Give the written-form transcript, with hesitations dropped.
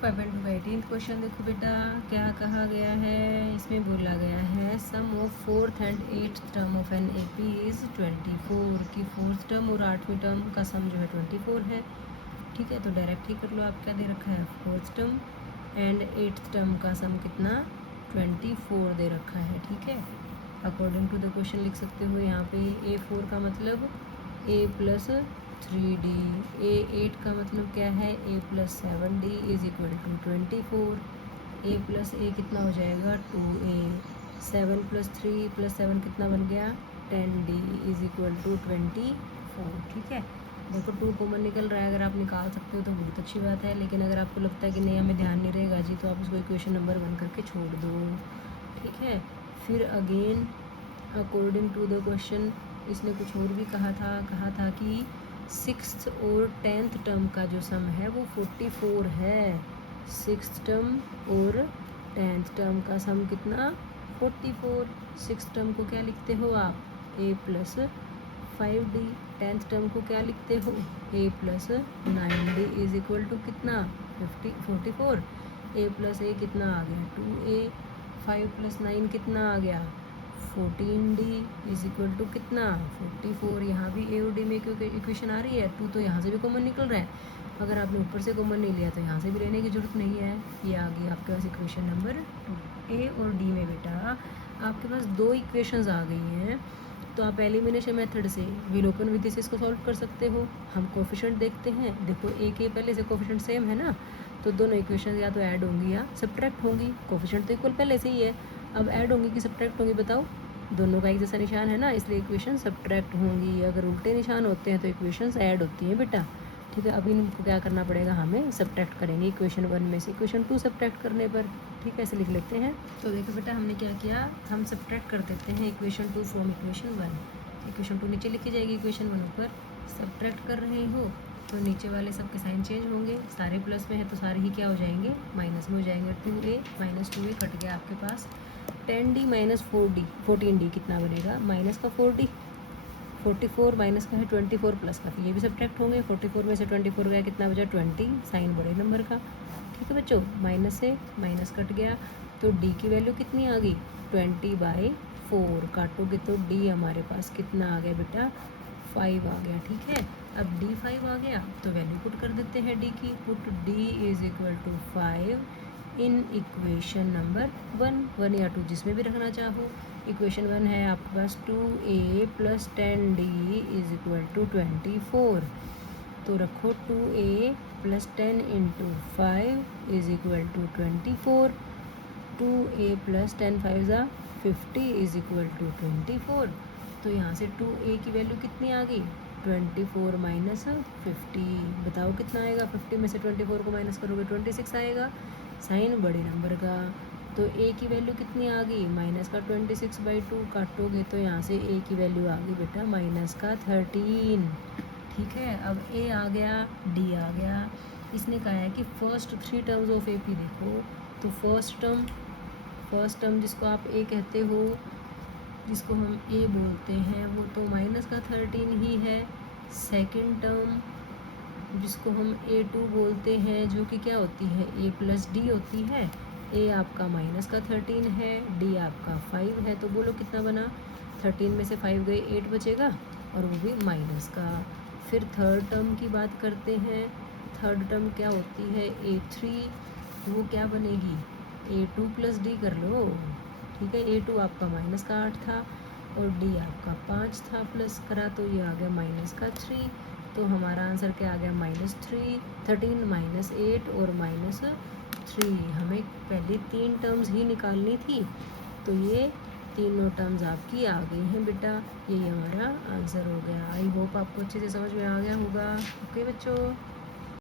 5.18 question देखो बेटा, क्या कहा गया है। इसमें बोला गया है sum of 4th and 8th term of an AP is 24 की 4th टर्म और 8वीं टर्म का सम जो है 24 है। ठीक है, तो डायरेक्ट ही कर लो। आप क्या दे रखा है 4th term and 8th term का सम कितना 24 दे रखा है। ठीक है, अकॉर्डिंग टू द क्वेश्चन लिख सकते हो यहाँ पे A4 का मतलब A प्लस 3D, A8 का मतलब क्या है A plus 7D is equal to 24। A plus A कितना हो जाएगा 2A, 7 प्लस 3 प्लस 7 कितना बन गया 10D इज इक्वल टू 24। ठीक है, देखो 2 कॉमन निकल रहा है, अगर आप निकाल सकते हो तो बहुत अच्छी बात है, लेकिन अगर आपको लगता है कि नहीं हमें ध्यान नहीं रहेगा जी तो आप इसको इक्वेशन नंबर 1 करके छोड़ दो। ठीक है, फिर again according to the question इसने कुछ और भी कहा था कि 6th और 10th टर्म का जो सम है वो 44 है। 6th टर्म और 10th टर्म का सम कितना 44। 6th टर्म को क्या लिखते हो आप A plus 5D, 10th term को क्या लिखते हो A plus 9D is equal to कितना 44। A प्लस A कितना आ गया 2A, 5 प्लस 9 कितना आ गया 14D इज इक्वल टू कितना 44। यहाँ भी A और D में क्योंकि इक्वेशन आ रही है 2 तो यहाँ से भी कॉमन निकल रहा है, अगर आपने ऊपर से कॉमन नहीं लिया तो यहाँ से भी लेने की जरूरत नहीं है। ये आ गई आपके पास इक्वेशन नंबर 2। A और D में बेटा आपके पास 2 इक्वेशंस आ गई हैं, तो आप एलिमिनेशन मेथड से विलोपन विधि से इसको सॉल्व कर सकते हो। हम कोफिशिएंट देखते हैं, देखो A के पहले से कोफिशिएंट सेम है ना, तो दोनों इक्वेशन या तो ऐड होंगी या सब्ट्रैक्ट होंगी। कोफिशिएंट तो इक्वल पहले से ही है, अब ऐड होंगी कि सब्ट्रैक्ट होंगी बताओ। दोनों का एक जैसा निशान है ना, इसलिए इक्वेशन सब्ट्रैक्ट होंगी। अगर उल्टे निशान होते हैं तो इक्वेशंस ऐड होती हैं बेटा। ठीक है, अभी इनको क्या करना पड़ेगा, हमें सब्ट्रैक्ट करेंगे इक्वेशन 1 में से इक्वेशन 2 सब्ट्रैक्ट करने पर। ठीक है, ऐसे लिख लेते हैं। तो देखो बेटा हमने क्या किया, हम सब्ट्रैक्ट कर देते हैं इक्वेशन 2 फ्रॉम इक्वेशन 1। इक्वेशन 2 नीचे लिखी जाएगी, इक्वेशन 1 ऊपर। सब्ट्रैक्ट कर रहे हो तो नीचे वाले सबके साइन चेंज होंगे, सारे प्लस में है तो सारे ही क्या हो जाएंगे माइनस में हो जाएंगे। 2A माइनस 2A कट गया आपके पास। 10D माइनस 4D 14D कितना बनेगा माइनस का 4D। 44 माइनस का है 24 प्लस का, तो ये भी सब्ट्रैक्ट होंगे। 44 में से 24 गया कितना बचा 20, साइन बड़े नंबर का। ठीक है बच्चों, माइनस से माइनस कट गया तो D की वैल्यू कितनी आ गई 20/4। काटोगे तो D हमारे पास कितना आ गया बेटा 5 आ गया। ठीक है, अब D 5 आ गया तो वैल्यू पुट कर देते हैं D की। Put D is equal to 5 in equation number 1 या 2 जिसमें भी रखना चाहो। इक्वेशन 1 है आपके पास 2A plus 10D is equal to 24, तो रखो 2A plus 10 into 5 is equal to 24। 2A plus 10 5 ज़ा 50 इज इक्वल टू 24। तो यहाँ से 2A की वैल्यू कितनी आ गई 24 माइनस 50, बताओ कितना आएगा। 50 में से 24 को माइनस करोगे 26 आएगा, साइन बड़े नंबर का। तो A की वैल्यू कितनी आ गई माइनस का 26/2। काटोगे तो यहाँ से A की वैल्यू आ गई बेटा माइनस का 13। ठीक है, अब A आ गया D आ गया। इसने कहा है कि फर्स्ट 3 टर्म्स ऑफ AP देखो, तो फर्स्ट टर्म जिसको आप A कहते हो, जिसको हम A बोलते हैं, वो तो माइनस का 13 ही है। सेकंड टर्म जिसको हम A2 बोलते हैं, जो कि क्या होती है A प्लस D होती है। A आपका माइनस का 13 है, D आपका 5 है, तो बोलो कितना बना 13 में से 5 गए 8 बचेगा, और वो भी माइनस का। फिर थर्ड टर्म की बात करते हैं। थर्ड टर्म क्या होती है A3, वो क्या बनेगी A2 प्लस D कर लो। ठीक है, A2 आपका माइनस का 8 था और D आपका 5 था, प्लस करा तो ये आ गया माइनस का 3। तो हमारा आंसर क्या आ गया -3, 13 माइनस 8 और -3। हमें पहले 3 टर्म्स ही निकालनी थी, तो ये तीनों टर्म्स आपकी आ गई हैं बेटा। यही हमारा आंसर हो गया। आई होप आपको अच्छे से समझ में आ गया होगा। ओके बच्चों।